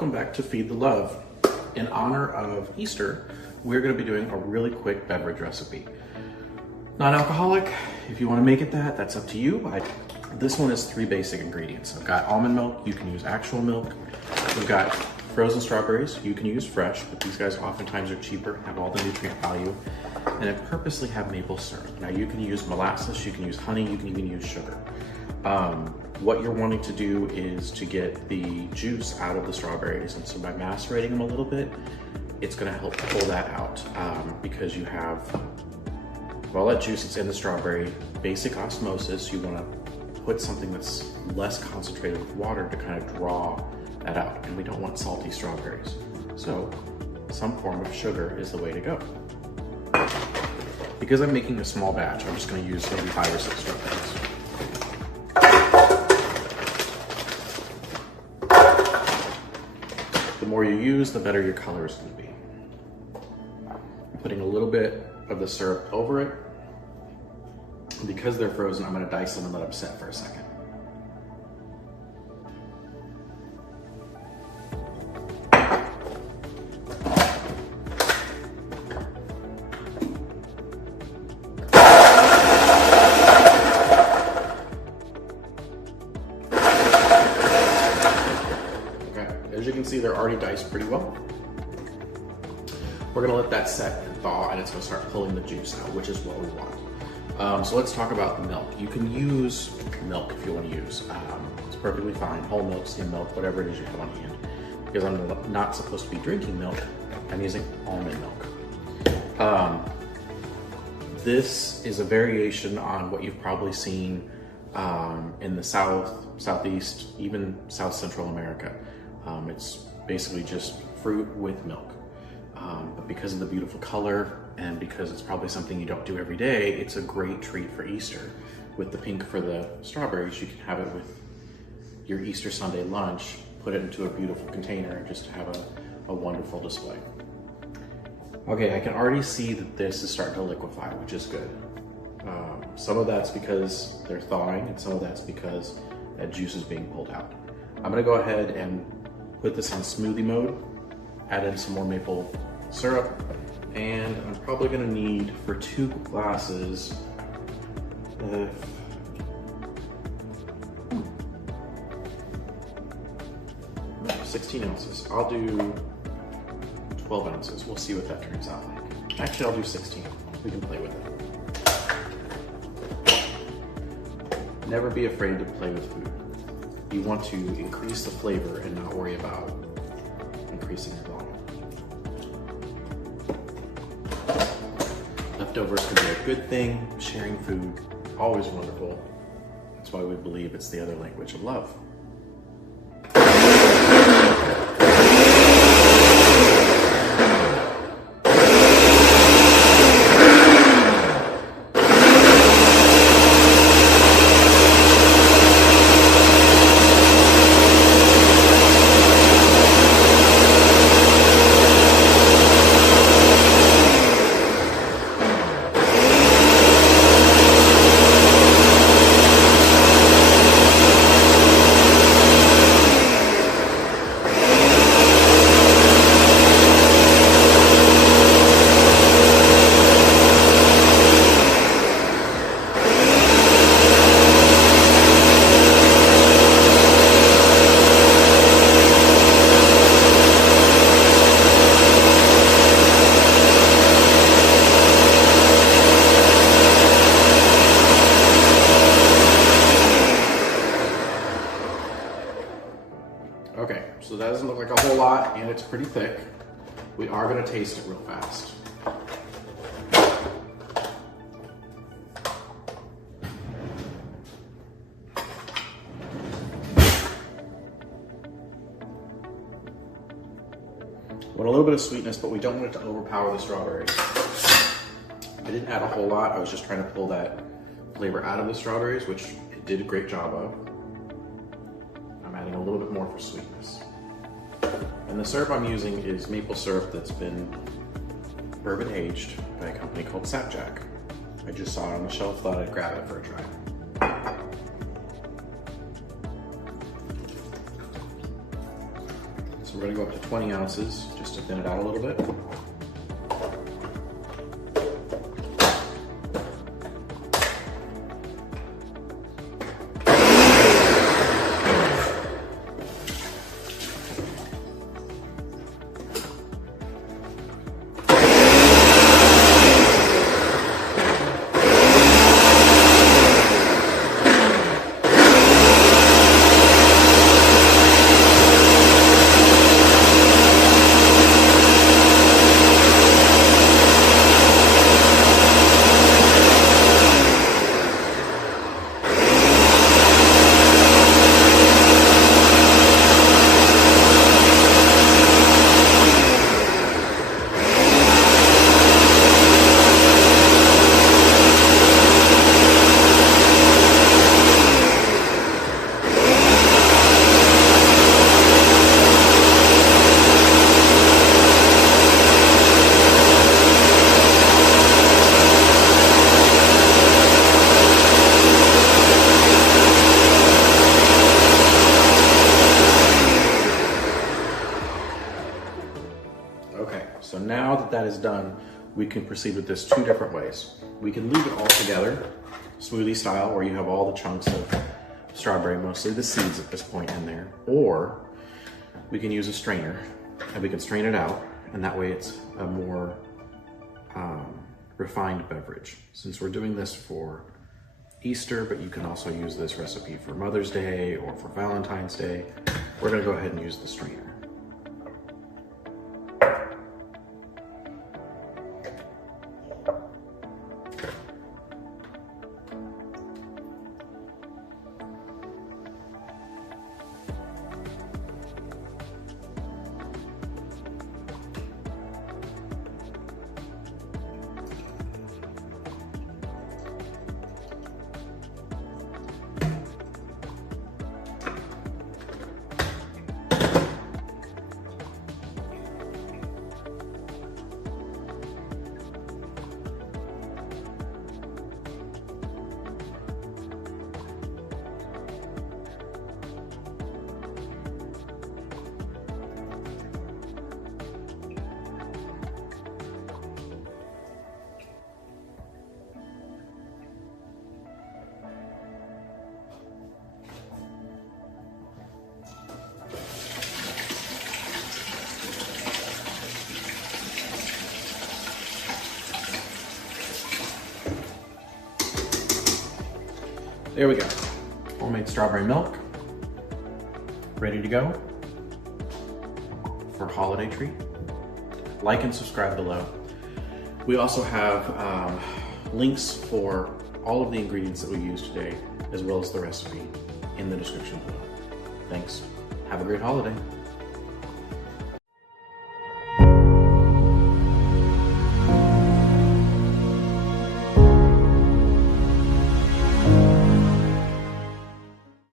Welcome back to Feed the Love. In honor of Easter, we're going to be doing a really quick beverage recipe. Non-alcoholic, if you want to make it that's up to you. This one is 3 basic ingredients. I've got almond milk, you can use actual milk. We've got frozen strawberries, you can use fresh, but these guys oftentimes are cheaper, have all the nutrient value, and I purposely have maple syrup. Now you can use molasses, you can use honey, you can even use sugar. What you're wanting to do is to get the juice out of the strawberries, and so by macerating them a little bit, it's going to help pull that out because you have all that juice that's in the strawberry. Basic osmosis, you want to put something that's less concentrated with water to kind of draw that out, and we don't want salty strawberries. So some form of sugar is the way to go. Because I'm making a small batch, I'm just going to use maybe 5 or 6 strawberries. The more you use, the better your color is going to be. I'm putting a little bit of the syrup over it. And because they're frozen, I'm going to dice them and let them sit for a second. As you can see, they're already diced pretty well. We're gonna let that set and thaw, and it's gonna start pulling the juice out, which is what we want. So let's talk about the milk. You can use milk if you want to use. It's perfectly fine, whole milk, skim milk, whatever it is you have on hand. Because I'm not supposed to be drinking milk, I'm using almond milk. This is a variation on what you've probably seen in the South, Southeast, even South Central America. It's basically just fruit with milk. But because of the beautiful color and because it's probably something you don't do every day, it's a great treat for Easter. With the pink for the strawberries, you can have it with your Easter Sunday lunch, put it into a beautiful container, and just have a wonderful display. Okay, I can already see that this is starting to liquefy, which is good. Some of that's because they're thawing, and some of that's because that juice is being pulled out. I'm gonna go ahead and put this on smoothie mode, add in some more maple syrup, and I'm probably gonna need, for 2 glasses, 16 ounces. I'll do 12 ounces. We'll see what that turns out like. Actually, I'll do 16. We can play with it. Never be afraid to play with food. You want to increase the flavor and not worry about increasing the volume. Leftovers can be a good thing. Sharing food, always wonderful. That's why we believe it's the other language of love. Okay, so that doesn't look like a whole lot, and it's pretty thick. We are going to taste it real fast. Want a little bit of sweetness, but we don't want it to overpower the strawberries. I didn't add a whole lot. I was just trying to pull that flavor out of the strawberries, which it did a great job of. I'm adding a little bit more for sweetness. And the syrup I'm using is maple syrup that's been bourbon aged by a company called Sapjack. I just saw it on the shelf, thought I'd grab it for a try. we're gonna go up to 20 ounces just to thin it out a little bit. Okay, so now that that is done, we can proceed with this two different ways. We can leave it all together, smoothie style, where you have all the chunks of strawberry, mostly the seeds at this point in there, or we can use a strainer and we can strain it out, and that way it's a more refined beverage. Since we're doing this for Easter, but you can also use this recipe for Mother's Day or for Valentine's Day, we're gonna go ahead and use the strainer. There we go. Homemade strawberry milk, ready to go for a holiday treat. Like and subscribe below. We also have links for all of the ingredients that we used today, as well as the recipe in the description below. Thanks. Have a great holiday.